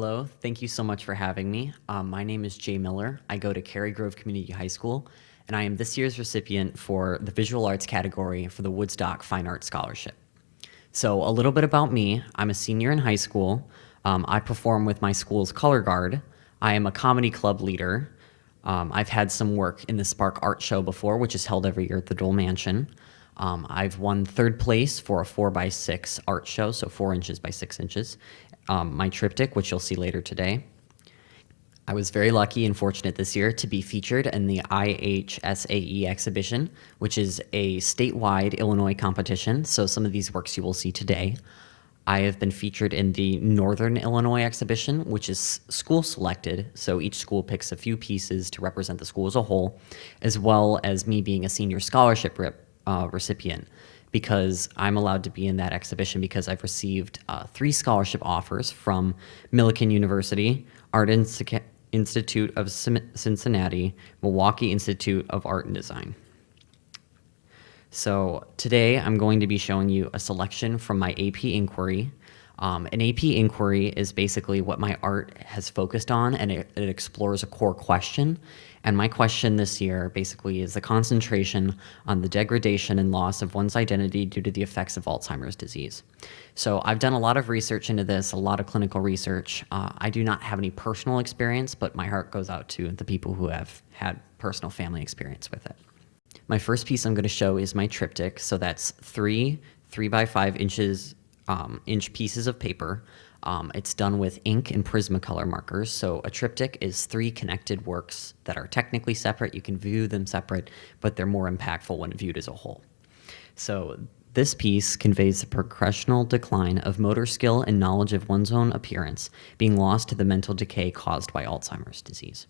Hello, thank you so much for having me. My name is Jay Miller. I go to Cary Grove Community High School, and I am this year's recipient for the Visual Arts category for the Woodstock Fine Arts Scholarship. So, a little bit about me. I'm a senior in high school. I perform with my school's color guard. I am a comedy club leader. I've had some work in the Spark Art Show before, which is held every year at the Dole Mansion. I've won third place for a 4x6 art show, so 4 inches by 6 inches. My Triptych, which you'll see later today. I was very lucky and fortunate this year to be featured in the IHSA Exhibition, which is a statewide Illinois competition. So some of these works you will see today. I have been featured in the Northern Illinois Exhibition, which is school selected. So each school picks a few pieces to represent the school as a whole, as well as me being a senior scholarship recipient, because I'm allowed to be in that exhibition because I've received 3 scholarship offers from Millikan University, Institute of Cincinnati, Milwaukee Institute of Art and Design. So today I'm going to be showing you a selection from my AP inquiry. An AP inquiry is basically what my art has focused on, and it explores a core question. And my question this year basically is the concentration on the degradation and loss of one's identity due to the effects of Alzheimer's disease. So I've done a lot of research into this, a lot of clinical research. I do not have any personal experience, but my heart goes out to the people who have had personal family experience with it. My first piece I'm going to show is my Triptych. So that's 3x5 inch pieces of paper. It's done with ink and Prismacolor markers. So a Triptych is 3 connected works that are technically separate. You can view them separate, but they're more impactful when viewed as a whole. So this piece conveys the progressional decline of motor skill and knowledge of one's own appearance being lost to the mental decay caused by Alzheimer's disease.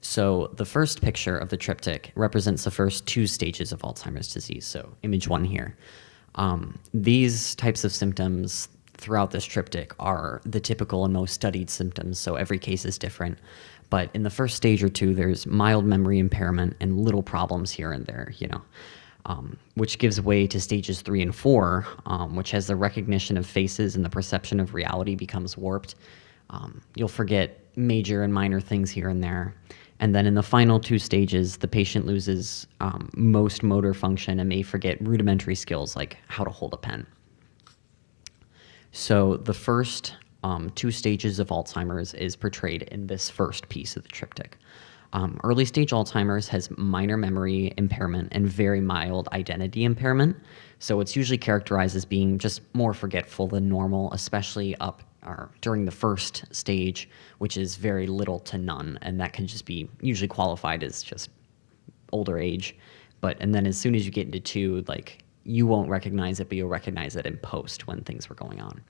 So the first picture of the Triptych represents the first 2 stages of Alzheimer's disease. So image 1 here. These types of symptoms throughout this Triptych are the typical and most studied symptoms, so every case is different. But in the first stage or 2, there's mild memory impairment and little problems here and there, which gives way to stages 3 and 4, which has the recognition of faces and the perception of reality becomes warped. You'll forget major and minor things here and there. And then in the final 2 stages, the patient loses most motor function and may forget rudimentary skills like how to hold a pen. So the first 2 stages of Alzheimer's is portrayed in this first piece of the Triptych. Early stage Alzheimer's has minor memory impairment and very mild identity impairment. So it's usually characterized as being just more forgetful than normal, especially during the first stage, which is very little to none, and that can just be usually qualified as just older age. And then as soon as you get into 2, you won't recognize it, but you'll recognize it in post when things were going on.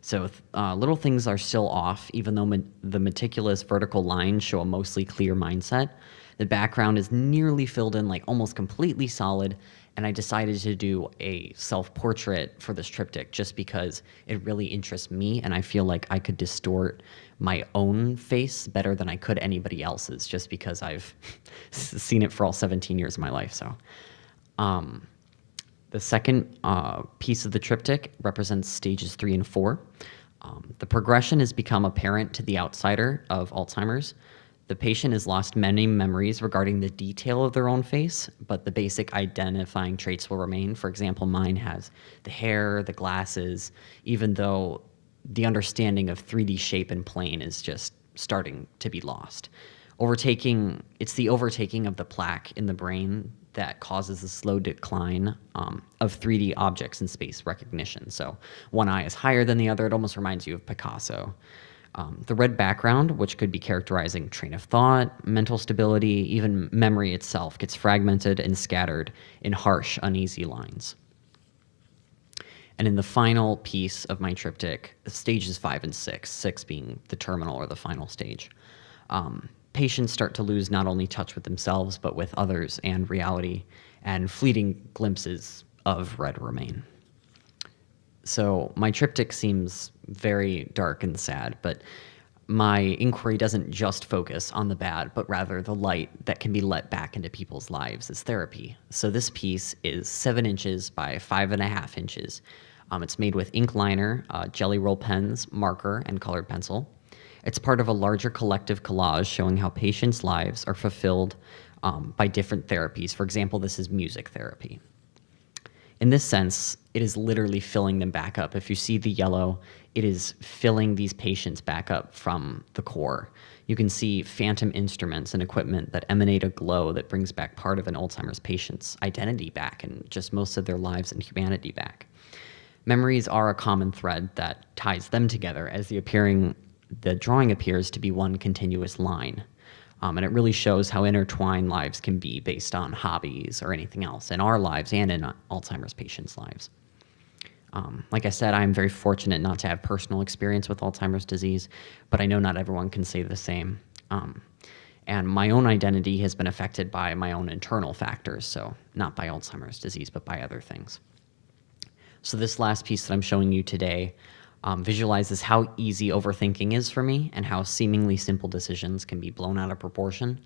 So little things are still off, even though the meticulous vertical lines show a mostly clear mindset. The background is nearly filled in, almost completely solid, and I decided to do a self-portrait for this Triptych just because it really interests me, and I feel like I could distort my own face better than I could anybody else's, just because I've seen it for all 17 years of my life. So the second piece of the Triptych represents stages 3 and 4. The progression has become apparent to the outsider of Alzheimer's. The patient has lost many memories regarding the detail of their own face, but the basic identifying traits will remain. For example, mine has the hair, the glasses, even though the understanding of 3D shape and plane is just starting to be lost. It's the overtaking of the plaque in the brain that causes the slow decline of 3D objects in space recognition. So one eye is higher than the other. It almost reminds you of Picasso. The red background, which could be characterizing train of thought, mental stability, even memory itself, gets fragmented and scattered in harsh, uneasy lines. And in the final piece of my Triptych, stages 5 and 6, 6 being the terminal or the final stage, patients start to lose not only touch with themselves, but with others and reality, and fleeting glimpses of red remain. So my Triptych seems very dark and sad, but my inquiry doesn't just focus on the bad, but rather the light that can be let back into people's lives as therapy. So this piece is 7 inches by 5.5 inches. It's made with ink liner, jelly roll pens, marker, and colored pencil. It's part of a larger collective collage showing how patients' lives are fulfilled by different therapies. For example, this is music therapy. In this sense, it is literally filling them back up. If you see the yellow, it is filling these patients back up from the core. You can see phantom instruments and equipment that emanate a glow that brings back part of an Alzheimer's patient's identity back and just most of their lives and humanity back. Memories are a common thread that ties them together as the drawing appears to be one continuous line. And it really shows how intertwined lives can be based on hobbies or anything else in our lives and in Alzheimer's patients' lives. Like I said, I'm very fortunate not to have personal experience with Alzheimer's disease, but I know not everyone can say the same. And my own identity has been affected by my own internal factors, so not by Alzheimer's disease, but by other things. So this last piece that I'm showing you today visualizes how easy overthinking is for me and how seemingly simple decisions can be blown out of proportion.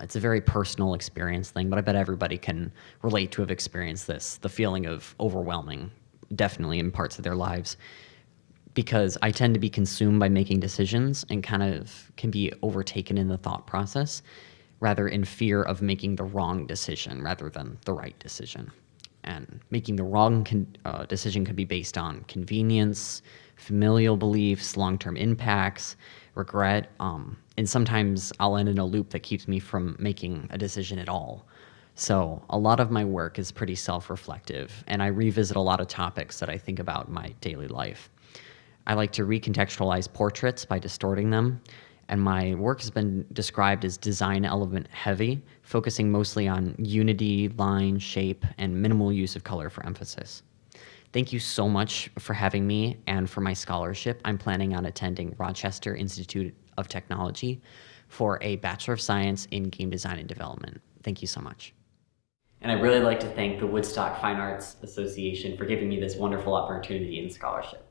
It's a very personal experience thing, but I bet everybody can relate to have experienced this, the feeling of overwhelming, definitely in parts of their lives, because I tend to be consumed by making decisions and kind of can be overtaken in the thought process, rather in fear of making the wrong decision rather than the right decision. And making the wrong decision could be based on convenience, familial beliefs, long-term impacts, regret, and sometimes I'll end in a loop that keeps me from making a decision at all. So a lot of my work is pretty self-reflective, and I revisit a lot of topics that I think about in my daily life. I like to recontextualize portraits by distorting them, and my work has been described as design element heavy, focusing mostly on unity, line, shape, and minimal use of color for emphasis. Thank you so much for having me and for my scholarship. I'm planning on attending Rochester Institute of Technology for a Bachelor of Science in Game Design and Development. Thank you so much. And I'd really like to thank the Woodstock Fine Arts Association for giving me this wonderful opportunity and scholarship.